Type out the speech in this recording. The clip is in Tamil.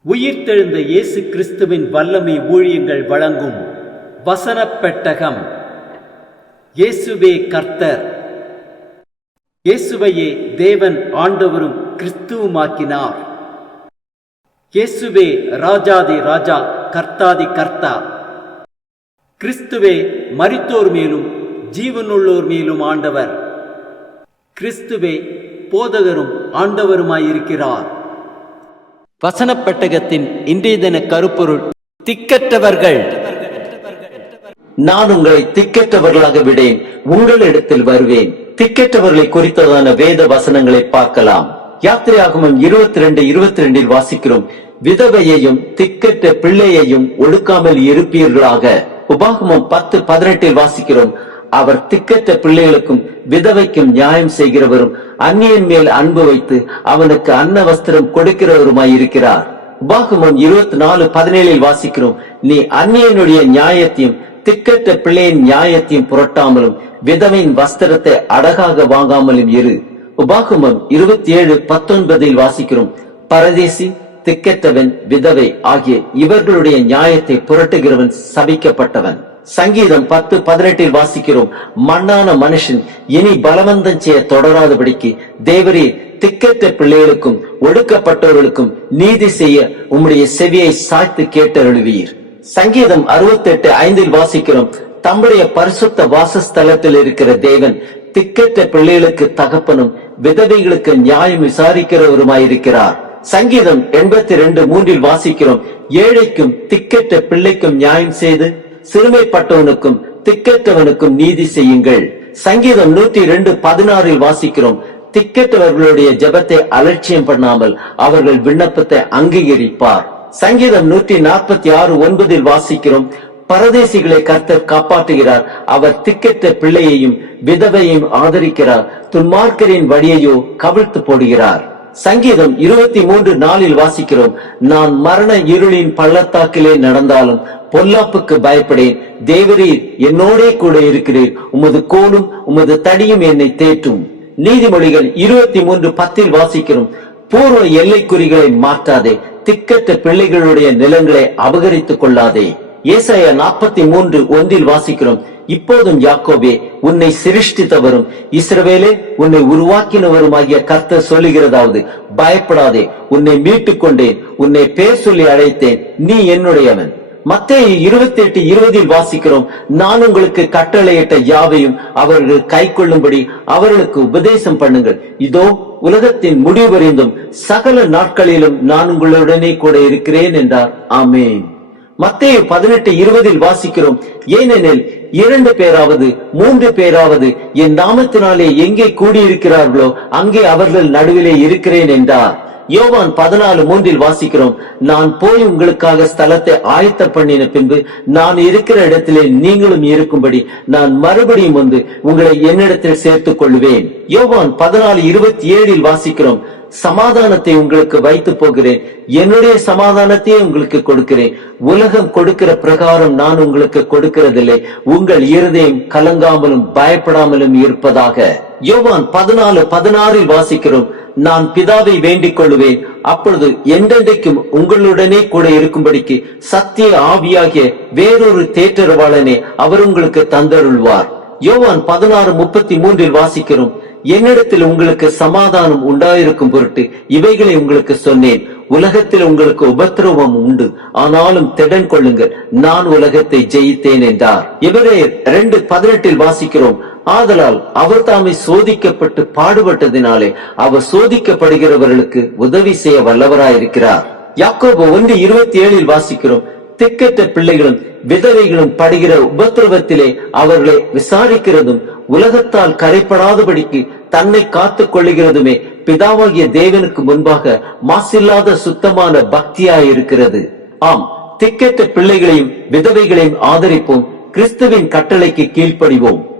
உயிர்த்தெழுந்த இயேசு கிறிஸ்துவின் வல்லமை ஊழியங்கள் வழங்கும் வசனப் பெட்டகம். இயேசுவே கர்த்தர். இயேசுவையே தேவன் ஆண்டவரும் கிறிஸ்துவுமாக்கினார். இயேசுவே ராஜாதி ராஜா, கர்த்தாதி கர்த்தா. கிறிஸ்துவே மரித்தோர் மேலும் ஜீவனுள்ளோர் மேலும் ஆண்டவர். கிறிஸ்துவே போதகரும் ஆண்டவருமாயிருக்கிறார். வசனப் பெட்டகத்தின் இன்றைய தின கருப்பொருள்: திக்கற்றவர்கள். நான் உங்களை திக்கற்றவர்களாக விடேன், உங்களிடத்தில் வருவேன். திக்கற்றவர்களை குறித்ததான வேத வசனங்களை பார்க்கலாம். யாத்திரையாகமம் 22:22 வாசிக்கிறோம், விதவையையும் திக்கற்ற பிள்ளையையும் ஒடுக்காமல் இருப்பீர்களாக. உபாகமம் 10:18 வாசிக்கிறோம், அவர் திக்கற்ற பிள்ளைகளுக்கும் விதவைக்கும் நியாயம் செய்கிறவரும் அந்நியன் மேல் அன்பு வைத்து அவனுக்கு அன்ன வஸ்திரம் கொடுக்கிறவருமாயிருக்கிறார். உபாகமம் 24:17 வாசிக்கிறோம், நீ அந்நியனுடைய நியாயத்தையும் திக்கற்ற பிள்ளையின் நியாயத்தையும் புரட்டாமலும் விதவையின் வஸ்திரத்தை அடகாக வாங்காமலும் இரு. உபாகமம் 27:19 வாசிக்கிறோம், பரதேசி, திக்கற்றவன், விதவை ஆகிய இவர்களுடைய நியாயத்தை புரட்டுகிறவன் சபிக்கப்பட்டவன். சங்கீதம் 10:18 வாசிக்கிறோம், மண்ணான மனுஷன் இனி பலவந்தம் செய்ய தொடராதபடிக்கு தேவரே திக்கற்ற பிள்ளைகளுக்கும் ஒடுக்கப்பட்டவர்களுக்கும் நீதி செய்ய உம்முடைய செவியை சாய்த்து கேட்டருளுவீர். சங்கீதம் 68:5 வாசிக்கிறோம், தம்முடைய பரிசுத்த வாசஸ்தலத்தில் இருக்கிற தேவன் திக்கற்ற பிள்ளைகளுக்கு தகப்பனும் விதவைகளுக்கு நியாயம் விசாரிக்கிறவருமாயிருக்கிறார். சங்கீதம் 82:3 வாசிக்கிறோம், ஏழைக்கும் திக்கற்ற பிள்ளைக்கும் நியாயம் செய்து சிறுமைப்பட்டவனுக்கும் திக்கற்றவனுக்கும் நீதி செய்யுங்கள். சங்கீதம் 102:16 வாசிக்கிறோம், திக்கற்றவர்களுடைய ஜெபத்தை அலட்சியம் பண்ணாமல் அவர்கள் விண்ணப்பத்தை அங்கீகரிப்பார். சங்கீதம் 146:9 வாசிக்கிறோம், பரதேசிகளை கர்த்தர் காப்பாற்றுகிறார், அவர் திக்கற்ற பிள்ளையையும் விதவையையும் ஆதரிக்கிறார், துன்மார்க்கரின் வழியையோ கவிழ்த்து போடுகிறார். சங்கீதம் 23:4 வாசிக்கிறோம், நான் மரண இருளின் பள்ளத்தாக்கிலே நடந்தாலும் பொல்லாப்புக்கு பயப்படேன், தேவரீர் என்னோடே கூட இருக்கிறீர், உமது கோலும் உமது தடியும் என்னை தேற்றும். நீதிமொழிகள் 23:10 வாசிக்கிறோம், பூர்வ எல்லைக்குறிகளை மாற்றாதே, திக்கற்ற பிள்ளைகளுடைய நிலங்களை அபகரித்துக் கொள்ளாதே. ஏசாயா 43:1 வாசிக்கிறோம், இப்போதும் யாக்கோபே உன்னை சிருஷ்டித்தவரும் இஸ்ரவேலே உன்னை உருவாக்கினவருமாகிய கர்த்தர் சொல்லுகிறதாவது, பயப்படாதே, உன்னை மீட்டுக் கொண்டேன், உன்னை பேர் சொல்லி அழைத்தேன், நீ என்னுடையவன். மத்தேயு 28:20 வாசிக்கிறோம், நான் உங்களுக்கு கட்டளையிட்ட யாவையும் அவர்கள் கை கொள்ளும்படி அவர்களுக்கு உபதேசம் பண்ணுங்கள், இதோ உலகத்தின் முடிவறிந்தும் சகல நாட்களிலும் நான் உங்களுடனே கூட இருக்கிறேன் என்றார். ஆமென். மத்தேயு 18:20 வாசிக்கிறோம், ஏனெனில் 2 பேராவது 3 பேராவது என் நாமத்தினாலே எங்கே கூடியிருக்கிறார்களோ அங்கே அவர்கள் நடுவிலே இருக்கிறேன் என்றார். யோவான் 14:3 வாசிக்கிறோம், நான் போய் உங்களுக்காக ஸ்தலத்தை ஆயத்த பண்ணின பின்பு நான் இருக்கிற இடத்திலே நீங்களும் இருக்கும்படி நான் மறுபடியும் வந்து உங்களை என்னிடத்தில் சேர்த்துக் கொள்வேன். யோவான் 14:27 வாசிக்கிறோம், சமாதானத்தை உங்களுக்கு வைத்து போகிறேன், என்னுடைய சமாதானத்தையே உங்களுக்கு கொடுக்கிறேன், உலகம் கொடுக்கிற பிரகாரம் நான் உங்களுக்கு கொடுக்கிறதில்லை, உங்கள் இருதயம் கலங்காமலும் பயப்படாமலும் இருப்பதாக. யோவான் 14:16 வாசிக்கிறோம், நான் பிதாவை வேண்டிக் கொள்ளுவேன், அப்பொழுது என்றென்றைக்கும் உங்களுடனே கூட இருக்கும்படிக்கு சத்திய ஆவியாகிய வேறொரு தேற்றரவாளனே அவர் உங்களுக்கு தந்தருள்வார். யோவான் 16:33 வாசிக்கிறோம், என்னிடத்தில் உங்களுக்கு சமாதானம் உண்டாயிருக்கும் பொருட்டு இவைகளை உங்களுக்கு சொன்னேன், உலகத்தில் உங்களுக்கு உபத்திரவம் உண்டு, ஆனாலும் திடன் கொள்ளுங்கள், நான் உலகத்தை ஜெயித்தேன் என்றார். எபிரேயர் 2:18 வாசிக்கிறோம், ஆதலால் அவர் தாமே சோதிக்கப்பட்டு பாடுபட்டதினாலே அவர் சோதிக்கப்படுகிறவர்களுக்கு உதவி செய்ய வல்லவராயிருக்கிறார். யாக்கோபு 1:27 வாசிக்கிறோம், திக்கற்ற பிள்ளைகளும் விதவைகளும் படுகிற உபத்திரவத்திலே அவர்களை விசாரிக்கிறதும் உலகத்தால் கரைப்படாதபடிக்கு தன்னை காத்துக் கொள்ளுகிறதுமே பிதாவாகிய தேவனுக்கு முன்பாக மாசில்லாத சுத்தமான பக்தியாயிருக்கிறது. ஆம், திக்கற்ற பிள்ளைகளையும் விதவைகளையும் ஆதரிப்போம், கிறிஸ்துவின் கட்டளைக்கு கீழ்ப்படிவோம்.